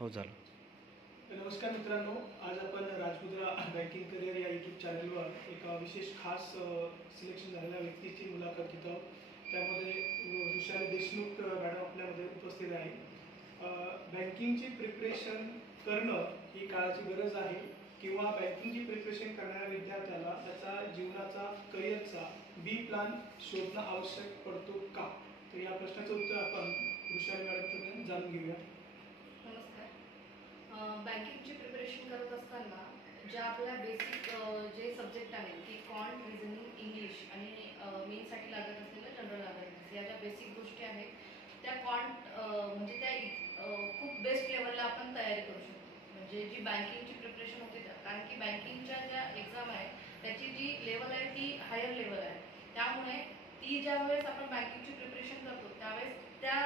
हो झालं. नमस्कार मित्रांनो, आज आपण राजमुद्रा बँकिंग करिअर या यूट्यूब चॅनलवर एका विशेष खास सिलेक्शन झालेल्या व्यक्तीची मुलाखत घेत आहोत. त्यामध्ये ऋषाली देशमुख मॅडम आपल्यामध्ये उपस्थित आहे. बँकिंगची प्रिपरेशन करणं ही काळाची गरज आहे किंवा बँकिंगची प्रिपरेशन करणाऱ्या विद्यार्थ्याला त्याचा जीवनाचा करिअरचा बी प्लॅन शोधणं आवश्यक पडतो का? तर या प्रश्नाचं उत्तर आपण ऋषाली मॅडमकडून जाणून घेऊया. नमस्कार. बँकिंगची प्रिपरेशन करत असताना ज्या आपल्या बेसिक जे सब्जेक्ट आहेत की कॉन्ट, रिझनिंग, इंग्लिश आणि मेनसाठी लागत असलेलं जनरल अवेअरनेस या ज्या बेसिक गोष्टी आहेत त्या कॉन्ट म्हणजे त्या खूप बेस्ट लेवलला आपण तयारी करू शकतो. म्हणजे जी बँकिंगची प्रिपरेशन होते कारण की बँकिंगच्या ज्या एक्झाम आहे त्याची जी लेवल आहे ती हायर लेवल आहे. त्यामुळे ती ज्या वेळेस आपण बँकिंगची प्रिपरेशन करतो त्यावेळेस त्या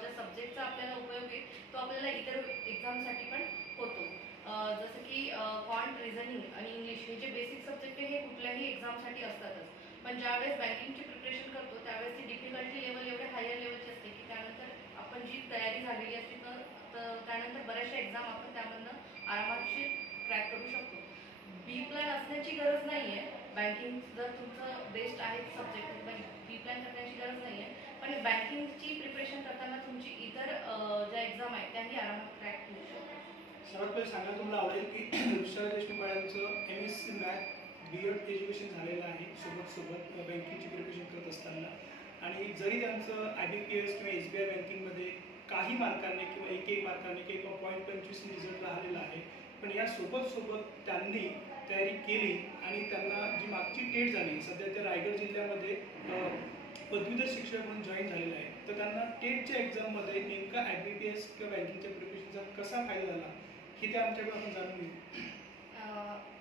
ज्या सब्जेक्टचा आपल्याला उपयोग आहे तो आपल्याला इतर एक्झामसाठी पण होतो. जसं की कॉन्ट, रिझनिंग आणि इंग्लिश हे जे बेसिक सब्जेक्ट आहे हे कुठल्याही एक्झामसाठी असतातच. पण ज्यावेळेस बँकिंगची प्रिपरेशन करतो त्यावेळेस ती डिफिकल्टी लेवल एवढे हायर लेवलची असते की त्यानंतर आपण जी तयारी झालेली असते तर त्यानंतर बऱ्याचशा एक्झाम आपण त्यामधनं आरामातशी क्रॅक करू शकतो. बी प्लॅन असण्याची गरज नाही आहे. बँकिंग जर तुमचं बेस्ट आहे सब्जेक्ट तर बी प्लॅन करण्याची गरज नाही आहे. पण बँकिंगची प्रिपरेशन करताना तुमची इतर ज्या एक्झाम आहेत त्याही आरामात क्रॅक होऊ शकतात. सर्वात पहिले सांगायला तुम्हाला आवडेल की ऋषाली देशमुख मॅडमचं MSc मॅथ B.Ed एज्युकेशन झालेलं आहे सोबत बँकिंगची प्रिपरेशन करत असताना. आणि जरी त्यांचं IBPS किंवा SBI बँकिंगमध्ये काही मार्कांनी किंवा एक मार्काने किंवा 0.25 रिझल्ट राहिलेला आहे, पण या सोबत त्यांनी तयारी केली आणि त्यांना जी मागची टेट झाली, सध्या ते रायगड जिल्ह्यामध्ये पदवीधर शिक्षक म्हणून जॉईन झालेलं आहे. तर त्यांना टेटच्या एक्झाममध्ये नेमका IBPS किंवा बँकिंगच्या प्रिपरेशनचा कसा फायदा झाला हे ते आमच्याकडून आपण जाणून घेऊ.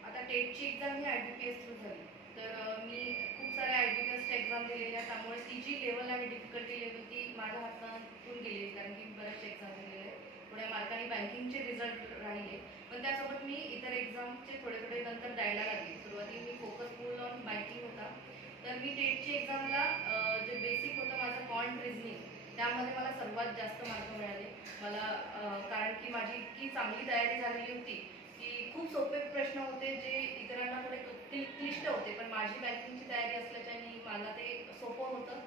आता टेटची एक्झाम ही IBPS थ्रू झाली. तर मी खूप साऱ्या IBPSच्या एक्झाम दिलेल्या त्यामुळे ती जी लेवल आहे डिफिकल्टी लेवल ती माझ्या हातातून गेलेली कारण की बऱ्याचशा एक्झाम दिलेल्या आहेत. थोड्या मार्कांनी बँकिंगचे रिझल्ट राहिले पण त्यासोबत मी इतर एक्झामचे थोडे नंतर द्यायला लागले. सुरुवातीला मी फोकस फुल ऑन बँकिंग होता. तर मी टेटची एक्झामला जे बेसिक होतं माझं कॉन्ट, रिझनिंग त्यामध्ये मला सर्वात जास्त मार्क मिळाले. मला कारण की माझी इतकी चांगली तयारी झालेली होती की खूप सोपे प्रश्न होते जे इतरांना थोडे क्लिष्ट होते पण माझी बँकिंगची तयारी असल्याच्याने मला ते सोपं होतं.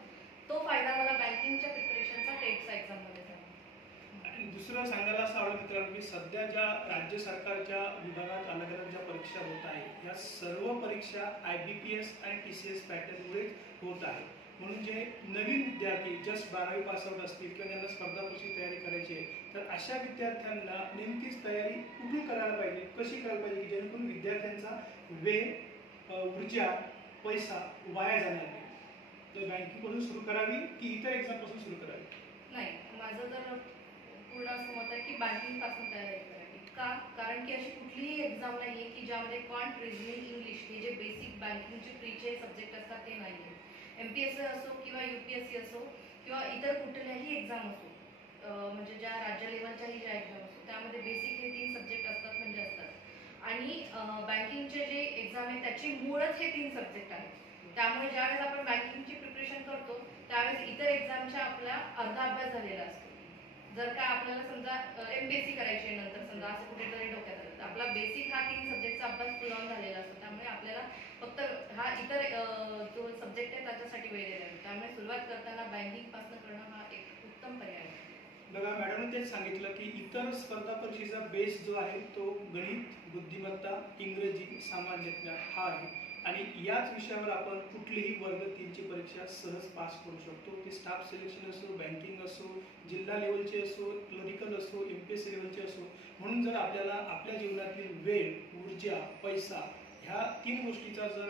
तो फायदा मला बँकिंगच्या प्रिपरेशनचा टेटचा एक्झाममध्ये झाला. आणि दुसरं सांगायला असं आवडेल मित्रांनो की सध्या ज्या राज्य सरकारच्या विभागात अलग अलग ज्या परीक्षा होत आहेत या सर्व परीक्षा IBPS आणि TCS पॅटर्नमुळे होत आहे. म्हणून जे नवीन विद्यार्थी जस्ट 12वी पासआउट असतील किंवा ज्यांना स्पर्धा परीक्षेची तयारी करायची आहे तर अशा विद्यार्थ्यांना नेमकीच तयारी कुठून करायला पाहिजे, कशी करायला पाहिजे की जेणेकरून विद्यार्थ्यांचा वेळ, ऊर्जा, पैसा वाया जाणार नाही. तर बँकिंगपासून सुरू करावी की इतर एक्झामपासून सुरू करावी? नाही, माझं तर पूर्ण असं मत आहे की बँकिंगपासून तयारी करावी. का? कारण की अशी कुठलीही एक्झाम नाही आहे की ज्यामध्ये कॉन्ट, रिझनिंग, इंग्लिश हे जे बेसिक बँकिंगचे प्रीचे सब्जेक्ट असतात ते नाही आहे. MPSC असो किंवा UPSC असो किंवा इतर कुठल्याही एक्झाम असो म्हणजे ज्या राज्य लेवलच्याही ज्या एक्झाम असो त्यामध्ये बेसिक हे 3 सब्जेक्ट असतात म्हणजे असतात. आणि बँकिंगचे जे एक्झाम आहे त्याची मूळच हे 3 सब्जेक्ट आहेत. त्यामुळे ज्यावेळेस आपण बँकिंगची प्रिपरेशन करतो त्यावेळेस इतर एक्झामचा आपला अर्धा अभ्यास झालेला असतो. जर का आपल्याला समजा MPSC करायची आहे नंतर समजा असं कुठेतरी डोक्यात आलं तर आपला बेसिक हा 3 सब्जेक्टचा अभ्यास फुल ऑन झालेला असतो. त्यामुळे आपल्याला फक्त हा इतर जो सब्जेक्ट आहे त्याच्यासाठी वेळ द्यायला लागतो. त्यामुळे सुरुवात करताना बँकिंगपासून करणं हा एक उत्तम पर्याय आहे. बघा मॅडमने तेच सांगितलं की इतर स्पर्धा परीक्षेचा बेस जो आहे तो गणित, बुद्धिमत्ता, इंग्रजी, सामान्य ज्ञान हा आहे. आणि याच विषयावर आपण कुठलीही वर्ग 3ची परीक्षा सहज पास करू शकतो. ती स्टाफ सिलेक्शन असो, बँकिंग असो, जिल्हा लेवलची असो, क्लरिकल असो, MPSC लेवलची असो. म्हणून जर आपल्याला आपल्या जीवनातील वेळ, ऊर्जा, पैसा ह्या 3 गोष्टीचा जर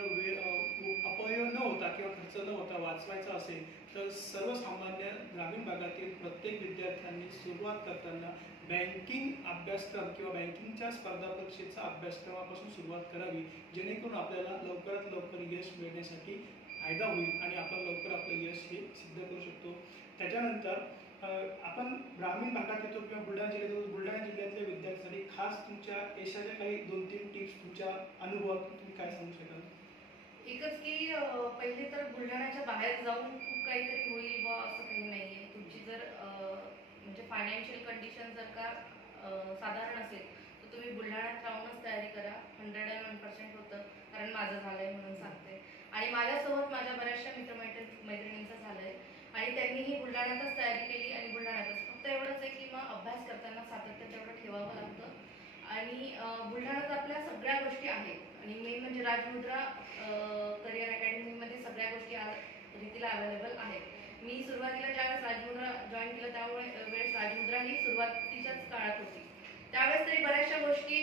अपव्यय न होता किंवा खर्च न होता वाचवायचा असेल तर सर्वसामान्य ग्रामीण भागातील प्रत्येक विद्यार्थ्यांनी सुरुवात करताना बँकिंग अभ्यासक्रम किंवा बँकिंगच्या स्पर्धा परीक्षेचा अभ्यासक्रमापासून सुरुवात करावी, जेणेकरून आपल्याला लवकरात लवकर यश मिळण्यासाठी फायदा होईल आणि आपण लवकर आपलं यश हे सिद्ध करू शकतो. त्याच्यानंतर आपण ग्रामीण भागात येतो किंवा बुलढाणा जिल्ह्यातल्या विद्यार्थ्यांसाठी खास तुमच्या यशाच्या काही 2-3 टिप्स तुमच्या अनुभवातून तुम्ही काय सांगू शकाल? एकच की पहिले तर बुलढाण्याच्या बाहेर जाऊन खूप काहीतरी होईल बा असं काही नाही आहे. तुमची जर म्हणजे फायनान्शियल कंडिशन जर का साधारण असेल तर तुम्ही बुलढाण्यात राहूनच तयारी करा. 101% होतं, कारण माझं झालंय म्हणून सांगते. आणि माझ्यासोबत माझ्या बऱ्याचशा मैत्रिणींचं झालंय आणि त्यांनीही बुलढाण्यातच तयारी केली आणि बुलढाण्यातच. फक्त एवढंच आहे की मग अभ्यास करताना सातत्य तेवढं ठेवावं लागतं. आणि बुलढाण्यात आपल्या सगळ्या गोष्टी आहेत आणि मेन म्हणजे राजमुद्रा करिअर अकॅडमीमध्ये सगळ्या गोष्टी रीतीला अवेलेबल आहेत. मी सुरुवातीला ज्यावेळेस राजमुद्रा जॉईन केलं त्यामुळे वेळेस राजमुद्रा ही सुरुवातीच्याच काळात होती. त्यावेळेस तरी बऱ्याचशा गोष्टी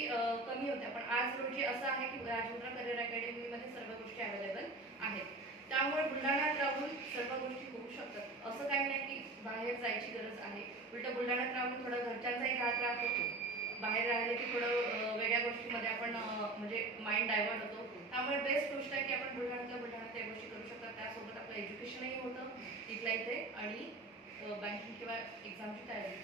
कमी होत्या, पण आज रोजी असं आहे की राजमुद्रा करिअर अकॅडमीमध्ये सर्व गोष्टी अवेलेबल आहेत. त्यामुळे बुलढाण्यात राहून सर्व गोष्टी होऊ शकतात. असं काही नाही की बाहेर जायची गरज आहे. उलट बुलढाण्यात राहून थोडं घरच्यांचाही राग होतो. बाहेर राहिले की थोडं वेगळ्या गोष्टीमध्ये आपण म्हणजे माइंड डायव्हर्ट होतो. त्यामुळे बेस्ट गोष्ट आहे की आपण बुलढाण्यात त्या गोष्टी करू शकतात. त्यासोबत आपलं एज्युकेशनही होतं इथल्या इथे आणि बँकिंग किंवा एक्झामची तयारी.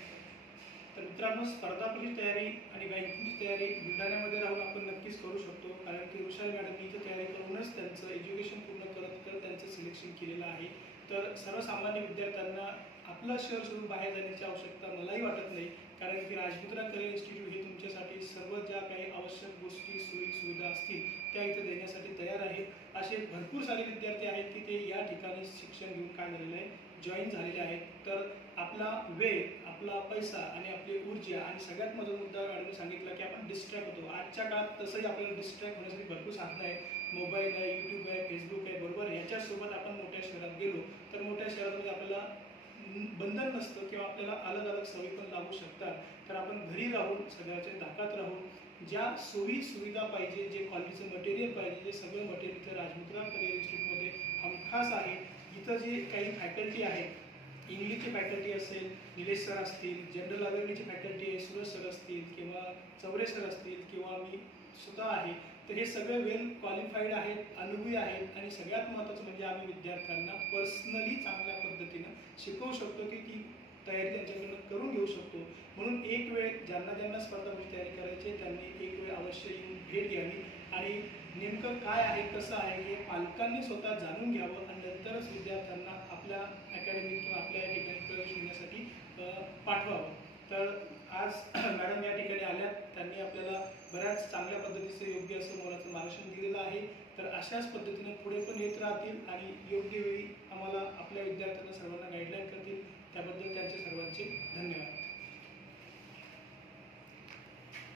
तर मित्रांनो, स्पर्धा परीक्षेची तयारी आणि बँकिंगची तयारी बुलढाण्यामध्ये राहून आपण नक्कीच करू शकतो, कारण की ऋषा मॅडमनी इथं तयारी करूनच त्यांचं एज्युकेशन पूर्ण करत त्यांचं सिलेक्शन केलेलं आहे. तर सर्वसामान्य विद्यार्थ्यांना आपलं शहर सोडून बाहेर जाण्याची आवश्यकता मलाही वाटत नाही, कारण की राजमुद्रा करिअर इन्स्टिट्यूट हे तुमच्यासाठी सर्व ज्या काही आवश्यक गोष्टी सुविधा असतील त्या इथं देण्यासाठी तयार आहे. असे भरपूर सारे विद्यार्थी आहेत की ते या ठिकाणी शिक्षण घेऊन काय झालेलं आहे, जॉईन झालेले आहेत. तर आपला वेळ, आपला पैसा आणि आपली ऊर्जा आणि सगळ्यात महत्त्वाचा मुद्दा मॅडमने सांगितलं की आपण डिस्ट्रॅक्ट होतो. आजच्या काळात तसंही आपल्याला डिस्ट्रॅक्ट होण्यासाठी भरपूर साधनं आहेत. मोबाईल आहे, यूट्यूब आहे, फेसबुक आहे, बरोबर. याच्यासोबत आपण मोठ्या शहरात गेलो तर मोठ्या शहरामध्ये आपल्याला बंधन नसतं किंवा आपल्याला अलग अलग सवयी पण लागू शकतात. तर आपण घरी राहून सगळ्याच्या ताकात राहून ज्या सोयी सुविधा पाहिजे, जे क्वालिटीचं मटेरियल पाहिजे, जे सगळं मटेरियल इथं राजमुद्रा करिअर इन्स्टिट्यूटमध्ये हमखास आहे. इथं जे काही फॅकल्टी आहेत, इंग्लिशची फॅकल्टी असेल, निलेश सर असतील, जनरल अवेअरनेसची फॅकल्टी आहे, सूरज सर असतील किंवा चौरे सर असतील किंवा मी स्वतः आहे, तर हे सगळे वेल क्वालिफाईड आहेत, अनुभवी आहेत. आणि सगळ्यात महत्त्वाचं म्हणजे आम्ही विद्यार्थ्यांना पर्सनली चांगल्या पद्धतीनं शिकवू शकतो की ती तयारी त्यांच्याकडून करून घेऊ शकतो. म्हणून एक वेळ ज्यांना स्पर्धा परीक्षेची तयारी करायची आहे त्यांनी एक वेळ अवश्य येऊन भेट घ्यावी आणि नेमकं काय आहे, कसं आहे हे पालकांनी स्वतः जाणून घ्यावं आणि नंतरच विद्यार्थ्यांना आपल्या अकॅडमीत किंवा आपल्या या ठिकाणी प्रवेश घेण्यासाठी पाठवावं. तर आज मॅडम या ठिकाणी आल्यात, त्यांनी आपल्याला बऱ्याच चांगल्या पद्धतीचं योग्य असं मोलाचं मार्गदर्शन दिलेलं आहे. तर अशाच पद्धतीने पुढे पण येत राहतील आणि योग्य वेळी आम्हाला आपल्या विद्यार्थ्यांना सर्वांना गाईडलाईन करतील. त्याबद्दल त्यांचे सर्वांचे धन्यवाद.